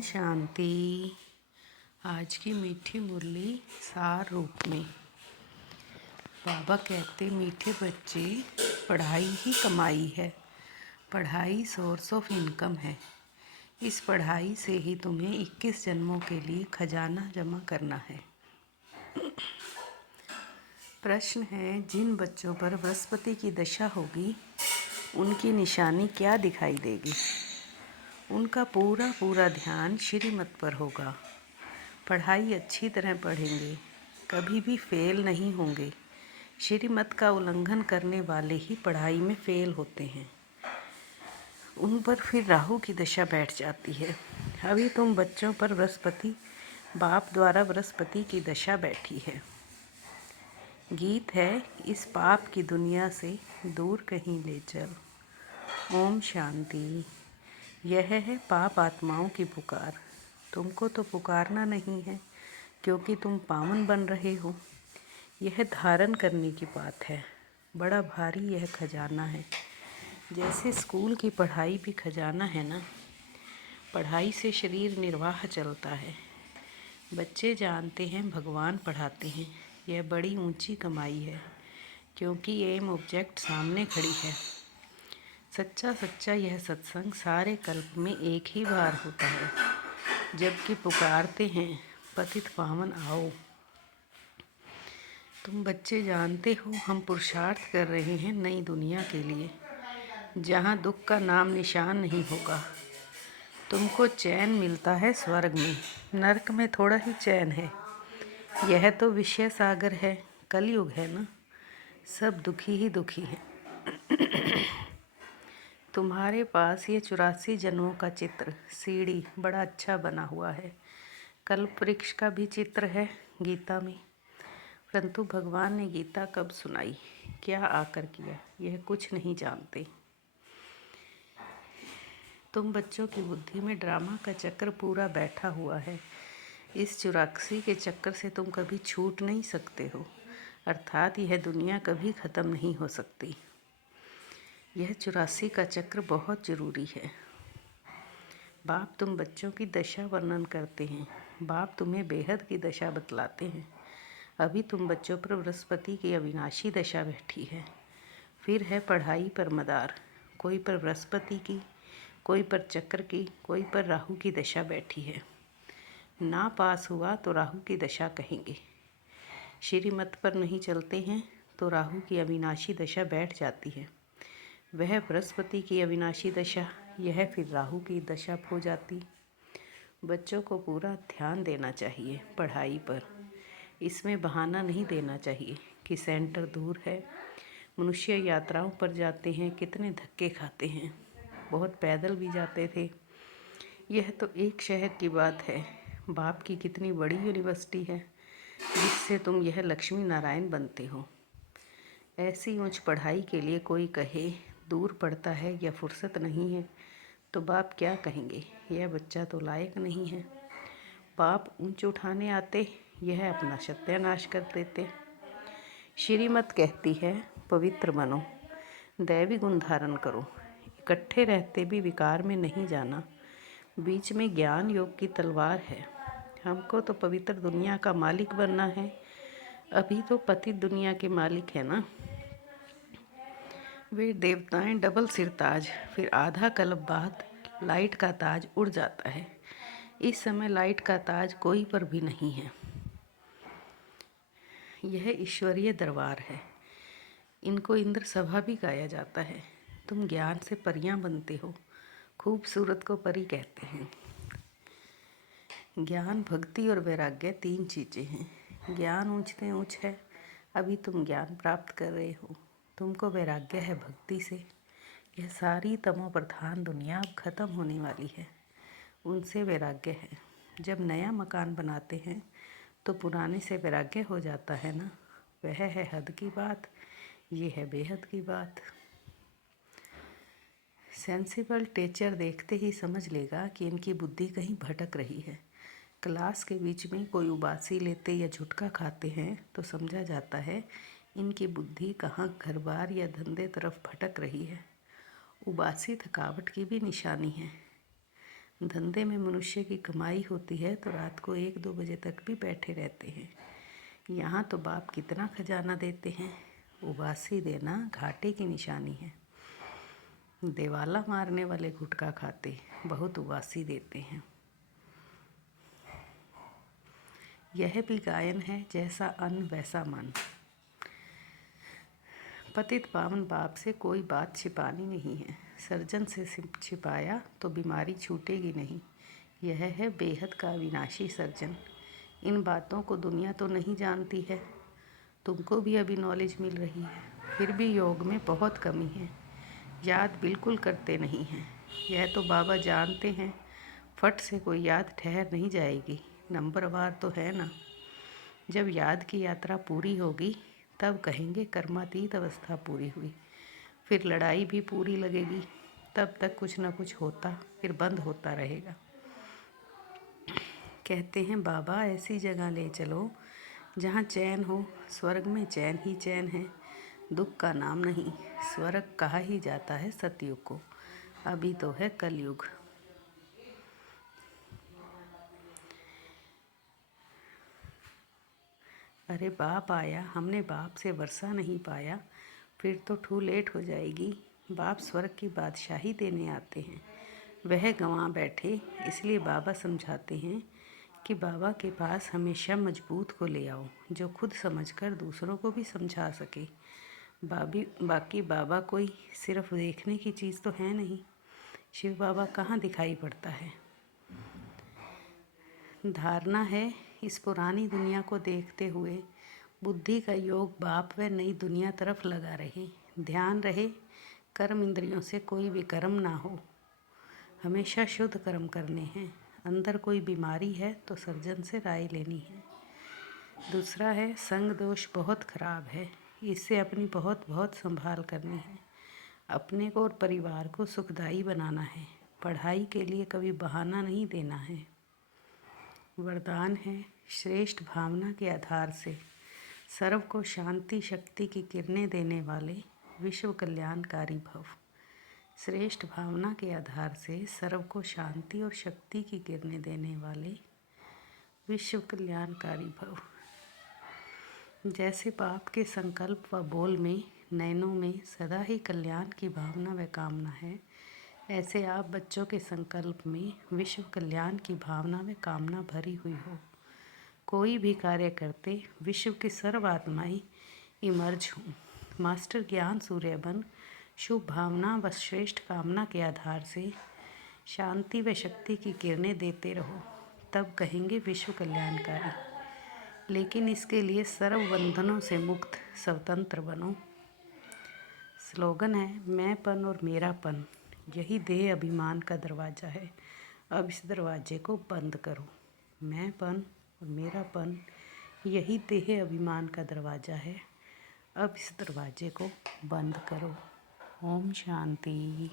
ओम शांति। आज की मीठी मुरली सार रूप में बाबा कहते, मीठे बच्चे, पढ़ाई ही कमाई है। पढ़ाई सोर्स ऑफ इनकम है। इस पढ़ाई से ही तुम्हें 21 जन्मों के लिए खजाना जमा करना है। प्रश्न है, जिन बच्चों पर बृहस्पति की दशा होगी उनकी निशानी क्या दिखाई देगी? उनका पूरा ध्यान श्रीमत पर होगा। पढ़ाई अच्छी तरह पढ़ेंगे, कभी भी फेल नहीं होंगे। श्रीमत का उल्लंघन करने वाले ही पढ़ाई में फेल होते हैं। उन पर फिर राहु की दशा बैठ जाती है। अभी तुम बच्चों पर बृहस्पति, बाप द्वारा बृहस्पति की दशा बैठी है। गीत है, इस पाप की दुनिया से दूर कहीं ले चल। ओम शांति। यह है पाप आत्माओं की पुकार। तुमको तो पुकारना नहीं है, क्योंकि तुम पावन बन रहे हो। यह धारण करने की बात है। बड़ा भारी यह खजाना है। जैसे स्कूल की पढ़ाई भी खजाना है ना। पढ़ाई से शरीर निर्वाह चलता है। बच्चे जानते हैं भगवान पढ़ाते हैं। यह बड़ी ऊंची कमाई है, क्योंकि एम ऑब्जेक्ट सामने खड़ी है। सच्चा यह सत्संग सारे कल्प में एक ही बार होता है, जबकि पुकारते हैं, पतित पावन आओ। तुम बच्चे जानते हो, हम पुरुषार्थ कर रहे हैं नई दुनिया के लिए, जहाँ दुख का नाम निशान नहीं होगा। तुमको चैन मिलता है स्वर्ग में, नरक में थोड़ा ही चैन है। यह तो विषय सागर है, कलयुग है ना। सब दुखी ही दुखी है। तुम्हारे पास ये 84 जन्मों का चित्र सीढ़ी बड़ा अच्छा बना हुआ है। कल्प वृक्ष का भी चित्र है गीता में, परंतु भगवान ने गीता कब सुनाई, क्या आकर किया, यह कुछ नहीं जानते। तुम बच्चों की बुद्धि में ड्रामा का चक्र पूरा बैठा हुआ है। इस 84 के चक्कर से तुम कभी छूट नहीं सकते हो, अर्थात यह दुनिया कभी ख़त्म नहीं हो सकती। यह 84 का चक्र बहुत ज़रूरी है। बाप तुम बच्चों की दशा वर्णन करते हैं। बाप तुम्हें बेहद की दशा बतलाते हैं। अभी तुम बच्चों पर बृहस्पति की अविनाशी दशा बैठी है। फिर है पढ़ाई पर मदार। कोई पर बृहस्पति की, कोई पर चक्र की, कोई पर राहु की दशा बैठी है। ना पास हुआ तो राहु की दशा कहेंगे। श्रीमत पर नहीं चलते हैं तो राहु की अविनाशी दशा बैठ जाती है। वह बृहस्पति की अविनाशी दशा, यह फिर राहु की दशा हो जाती। बच्चों को पूरा ध्यान देना चाहिए पढ़ाई पर। इसमें बहाना नहीं देना चाहिए कि सेंटर दूर है। मनुष्य यात्राओं पर जाते हैं, कितने धक्के खाते हैं, बहुत पैदल भी जाते थे। यह तो एक शहर की बात है। बाप की कितनी बड़ी यूनिवर्सिटी है, जिससे तुम यह लक्ष्मी नारायण बनते हो। ऐसी ऊंच पढ़ाई के लिए कोई कहे दूर पड़ता है या फुर्सत नहीं है, तो बाप क्या कहेंगे, यह बच्चा तो लायक नहीं है। बाप ऊंच उठाने आते, यह अपना सत्यानाश कर देते। श्रीमत कहती है, पवित्र बनो, दैवी गुण धारण करो, इकट्ठे रहते भी विकार में नहीं जाना। बीच में ज्ञान योग की तलवार है। हमको तो पवित्र दुनिया का मालिक बनना है। अभी तो पतित दुनिया के मालिक है ना। वे देवताएं डबल सिरताज, फिर आधा कल्प बाद लाइट का ताज उड़ जाता है। इस समय लाइट का ताज कोई पर भी नहीं है। यह ईश्वरीय दरबार है। इनको इंद्र सभा भी गाया जाता है। तुम ज्ञान से परियां बनते हो। खूबसूरत को परी कहते हैं। ज्ञान, भक्ति और वैराग्य 3 चीज़ें हैं। ज्ञान ऊंच से ऊंच है। अभी तुम ज्ञान प्राप्त कर रहे हो। तुमको वैराग्य है भक्ति से। यह सारी तमो प्रधान दुनिया अब खत्म होने वाली है, उनसे वैराग्य है। जब नया मकान बनाते हैं तो पुराने से वैराग्य हो जाता है ना। वह है हद की बात, ये है बेहद की बात। सेंसिबल टीचर देखते ही समझ लेगा कि इनकी बुद्धि कहीं भटक रही है। क्लास के बीच में कोई उबासी लेते या झुटका खाते हैं तो समझा जाता है इनकी बुद्धि कहाँ घर बार या धंधे तरफ भटक रही है। उबासी थकावट की भी निशानी है। धंधे में मनुष्य की कमाई होती है तो रात को 1-2 बजे तक भी बैठे रहते हैं। यहाँ तो बाप कितना खजाना देते हैं। उबासी देना घाटे की निशानी है। देवाला मारने वाले गुटखा खाते बहुत उबासी देते हैं। यह भी गायन है, जैसा अन्न वैसा मन। पतित पावन बाप से कोई बात छिपानी नहीं है। सर्जन से छिपाया तो बीमारी छूटेगी नहीं। यह है बेहद का अविनाशी सर्जन। इन बातों को दुनिया तो नहीं जानती है। तुमको भी अभी नॉलेज मिल रही है, फिर भी योग में बहुत कमी है। याद बिल्कुल करते नहीं हैं। यह तो बाबा जानते हैं। फट से कोई याद ठहर नहीं जाएगी। नंबरवार तो है ना। जब याद की यात्रा पूरी होगी तब कहेंगे कर्मातीत अवस्था पूरी हुई। फिर लड़ाई भी पूरी लगेगी। तब तक कुछ न कुछ होता फिर बंद होता रहेगा। कहते हैं बाबा ऐसी जगह ले चलो जहाँ चैन हो। स्वर्ग में चैन ही चैन है, दुख का नाम नहीं। स्वर्ग कहा ही जाता है सतयुग को, अभी तो है कलयुग। अरे बाप आया, हमने बाप से वर्षा नहीं पाया, फिर तो टू लेट हो जाएगी। बाप स्वर्ग की बादशाही देने आते हैं, वह गंवा बैठे। इसलिए बाबा समझाते हैं कि बाबा के पास हमेशा मजबूत को ले आओ, जो खुद समझकर दूसरों को भी समझा सके। बाकी बाबा कोई सिर्फ देखने की चीज़ तो है नहीं। शिव बाबा कहाँ दिखाई पड़ता है। धारणा है इस पुरानी दुनिया को देखते हुए बुद्धि का योग बाप व नई दुनिया तरफ लगा रहे। ध्यान रहे कर्म इंद्रियों से कोई विकर्म ना हो। हमेशा शुद्ध कर्म करने हैं। अंदर कोई बीमारी है तो सर्जन से राय लेनी है। दूसरा है संग दोष बहुत खराब है, इससे अपनी बहुत बहुत संभाल करनी है। अपने को और परिवार को सुखदायी बनाना है। पढ़ाई के लिए कभी बहाना नहीं देना है। वरदान है श्रेष्ठ भावना के आधार से सर्व को शांति शक्ति की किरणें देने वाले विश्व कल्याणकारी भव। श्रेष्ठ भावना के आधार से सर्व को शांति और शक्ति की किरणें देने वाले विश्व कल्याणकारी भव। जैसे बाप के संकल्प व बोल में नयनों में सदा ही कल्याण की भावना व कामना है, ऐसे आप बच्चों के संकल्प में विश्व कल्याण की भावना व कामना भरी हुई हो। कोई भी कार्य करते विश्व की सर्व आत्माएं इमर्ज हों। मास्टर ज्ञान सूर्य बन शुभ भावना व श्रेष्ठ कामना के आधार से शांति व शक्ति की किरणें देते रहो, तब कहेंगे विश्व कल्याणकारी। लेकिन इसके लिए सर्व बंधनों से मुक्त स्वतंत्र बनो। स्लोगन है मैंपन और मेरापन, यही देह अभिमान का दरवाज़ा है। अब इस दरवाजे को बंद करो। मैंपन और मेरापन, यही देह अभिमान का दरवाज़ा है। अब इस दरवाजे को बंद करो। ओम शांति।